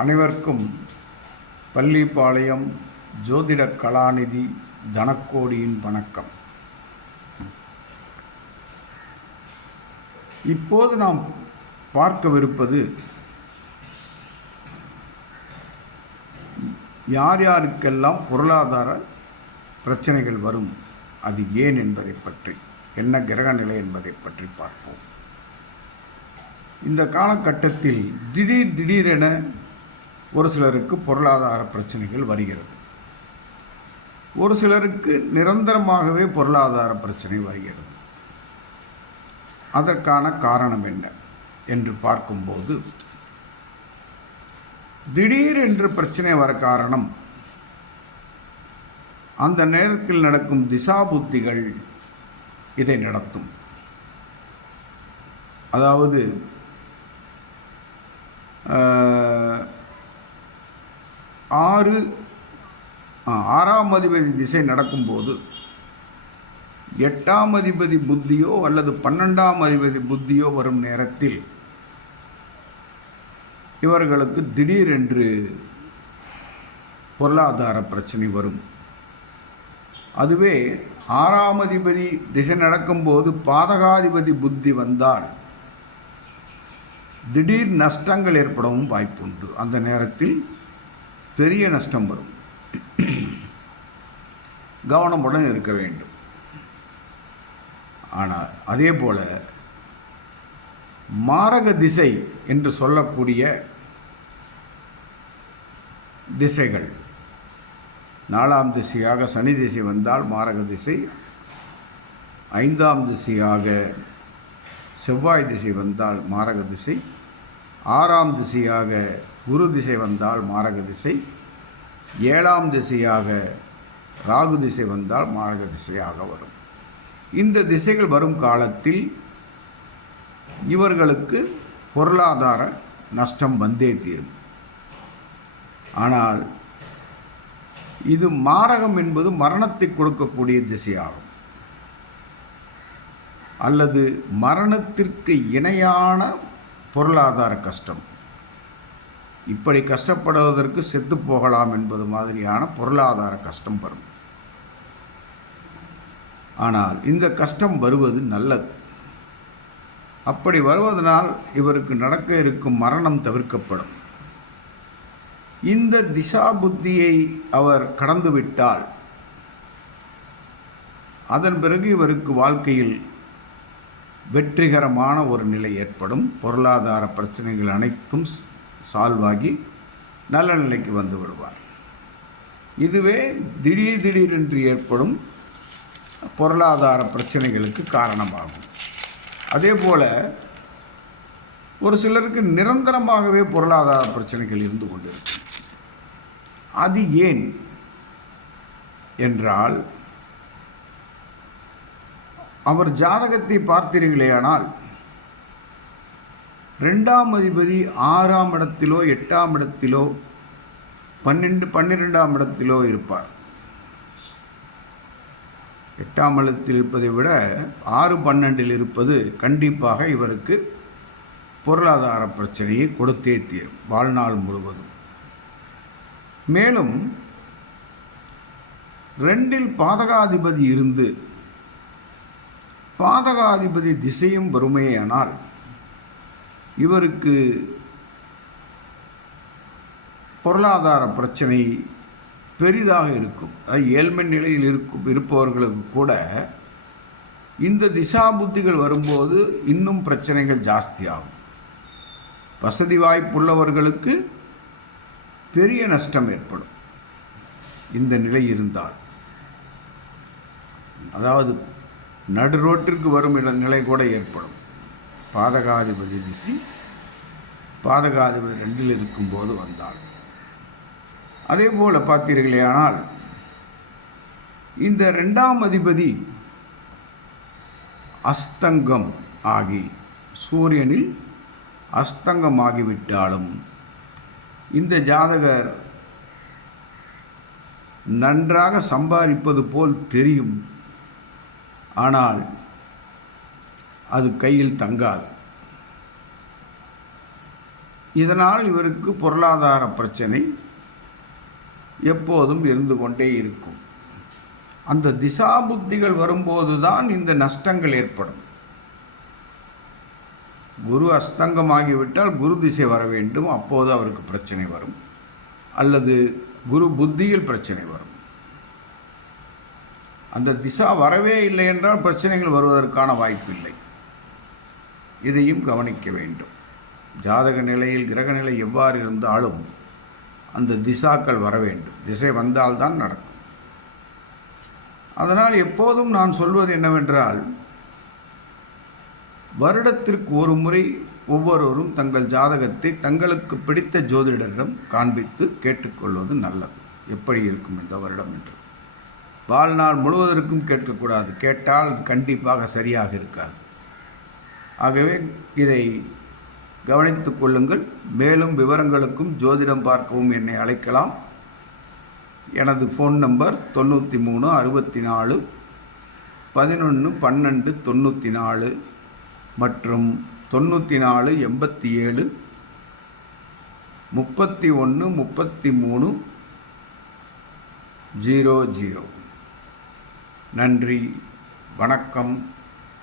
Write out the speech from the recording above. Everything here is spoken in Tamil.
அனைவருக்கும் பள்ளிப்பாளையம் ஜோதிட கலாநிதி தனக்கோடியின் வணக்கம். இப்போது நாம் பார்க்கவிருப்பது யார் யாருக்கெல்லாம் பொருளாதார பிரச்சனைகள் வரும் அது ஏன் என்பதை பற்றி என்ன கிரக நிலை என்பதை பற்றி பார்ப்போம். இந்த காலகட்டத்தில் திடீர் திடீரென ஒரு சிலருக்கு பொருளாதார பிரச்சனைகள் வருகிறது. ஒரு சிலருக்கு நிரந்தரமாகவே பொருளாதார பிரச்சனை வருகிறது. அதற்கான காரணம் என்ன என்று பார்க்கும்போது திடீர் என்று பிரச்சனை வர காரணம் அந்த நேரத்தில் நடக்கும் திசாபுத்திகள் இதை நடத்தும். அதாவது ஆறு ஆறாம் அதிபதி திசை நடக்கும்போது எட்டாம் அதிபதி புத்தியோ அல்லது பன்னெண்டாம் அதிபதி புத்தியோ வரும் நேரத்தில் இவர்களுக்கு திடீரென்று பொருளாதார பிரச்சனை வரும். அதுவே ஆறாம் அதிபதி திசை நடக்கும்போது பாதகாதிபதி புத்தி வந்தால் திடீர் நஷ்டங்கள் ஏற்படவும் வாய்ப்புண்டு. அந்த நேரத்தில் பெரிய நஷ்டம் வரும். கவனமுடன் இருக்க வேண்டும். ஆனால் அதே போல் மாரக திசை என்று சொல்லக்கூடிய திசைகள். நாலாம் திசையாக சனி திசை வந்தால் மாரக திசை ஐந்தாம் திசையாக செவ்வாய் திசை வந்தால் மாரக திசை ஆறாம் திசையாக குரு திசை வந்தால் மாரக திசை ஏழாம் திசையாக ராகு திசை வந்தால் மாரக திசையாக வரும். இந்த திசைகள் வரும் காலத்தில் இவர்களுக்கு பொருளாதார நஷ்டம் வந்தே தீரும். ஆனால் இது மாரகம் என்பது மரணத்தை கொடுக்கக்கூடிய திசையாகும். அல்லது மரணத்திற்கு இணையான பொருளாதார கஷ்டம். இப்படி கஷ்டப்படுவதற்கு செத்து போகலாம் என்பது மாதிரியான பொருளாதார கஷ்டம் வரும். ஆனால் இந்த கஷ்டம் வருவது நல்லது. அப்படி வருவதனால் இவருக்கு நடக்க இருக்கும் மரணம் தவிர்க்கப்படும். இந்த திசா புத்தியை அவர் கடந்துவிட்டால் அதன் பிறகு இவருக்கு வாழ்க்கையில் வெற்றிகரமான ஒரு நிலை ஏற்படும். பொருளாதார பிரச்சனைகள் அனைத்தும் சால்வ் ஆகி நல்ல நிலைக்கு வந்து விடுவார். இதுவே திடீர் திடீரென்று ஏற்படும் பொருளாதார பிரச்சனைகளுக்கு காரணமாகும். அதே போல் ஒரு சிலருக்கு நிரந்தரமாகவே பொருளாதார பிரச்சனைகள் இருந்து கொண்டிருக்கும். அது ஏன் என்றால் அவர் ஜாதகத்தை பார்த்தீர்களேயானால் ரெண்டாம் அதிபதி ஆறாம் இடத்திலோ எட்டாம் இடத்திலோ பன்னெண்டு பன்னிரெண்டாம் இடத்திலோ இருப்பார். எட்டாம் இடத்தில் இருப்பதை விட ஆறு பன்னெண்டில் இருப்பது கண்டிப்பாக இவருக்கு பொருளாதார பிரச்சனையை கொடுத்தே தீரும் வாழ்நாள் முழுவதும். மேலும் ரெண்டில் பாதகாதிபதி இருந்து பாதகாதிபதி திசையும் வறுமையானால் இவருக்கு பொருளாதார பிரச்சனை பெரிதாக இருக்கும். அதாவது ஏழ்மை நிலையில் இருக்கும் இருப்பவர்களுக்கு கூட இந்த திசா புத்திகள் வரும்போது இன்னும் பிரச்சனைகள் ஜாஸ்தியாகும். வசதி வாய்ப்புள்ளவர்களுக்கு பெரிய நஷ்டம் ஏற்படும். இந்த நிலை இருந்தால். அதாவது நடு ரோட்டிற்கு வரும் நிலை கூட ஏற்படும். பாதகாதிபதி திசை பாதகாதிபதி ரெண்டில் இருக்கும்போது வந்தால் அதே போல் பார்த்தீர்களே ஆனால் இந்த ரெண்டாம் அதிபதி அஸ்தங்கம் ஆகி சூரியனில் அஸ்தங்கமாகிவிட்டாலும் இந்த ஜாதகர் நன்றாக சம்பாதிப்பது போல் தெரியும். ஆனால் அது கையில் தங்காது. இதனால் இவருக்கு பொருளாதார பிரச்சனை எப்போதும் இருந்து கொண்டே இருக்கும். அந்த திசா புத்திகள் வரும்போது தான் இந்த நஷ்டங்கள் ஏற்படும். குரு அஸ்தங்கமாகிவிட்டால் குரு திசை வர வேண்டும். அப்போது அவருக்கு பிரச்சனை வரும். அல்லது குரு புத்தியில் பிரச்சனை வரும். அந்த திசா வரவே இல்லை என்றால் பிரச்சனைகள் வருவதற்கான வாய்ப்பில்லை. இதையும் கவனிக்க வேண்டும். ஜாதக நிலையில் கிரக நிலை எவ்வாறு இருந்தாலும் அந்த திசாக்கள் வர வேண்டும். திசை வந்தால்தான் நடக்கும். அதனால் எப்போதும் நான் சொல்வது என்னவென்றால் வருடத்திற்கு ஒரு முறை ஒவ்வொருவரும் தங்கள் ஜாதகத்தை தங்களுக்கு பிடித்த ஜோதிடரிடம் காண்பித்து கேட்டுக்கொள்வது நல்லது. எப்படி இருக்கும் இந்த வருடம் என்று. வாழ்நாள் முழுவதற்கும் கேட்கக்கூடாது. கேட்டால் அது கண்டிப்பாக சரியாக இருக்காது. ஆகவே இதை கவனித்து கொள்ளுங்கள். மேலும் விவரங்களுக்கும் ஜோதிடம் பார்க்கவும் என்னை அழைக்கலாம். எனது ஃபோன் நம்பர் தொண்ணூற்றி மூணு அறுபத்தி நாலு பதினொன்று பன்னெண்டு தொண்ணூற்றி நாலு மற்றும் தொண்ணூற்றி நாலு எண்பத்தி ஏழு முப்பத்தி ஒன்று முப்பத்தி மூணு ஜீரோ ஜீரோ. நன்றி வணக்கம்.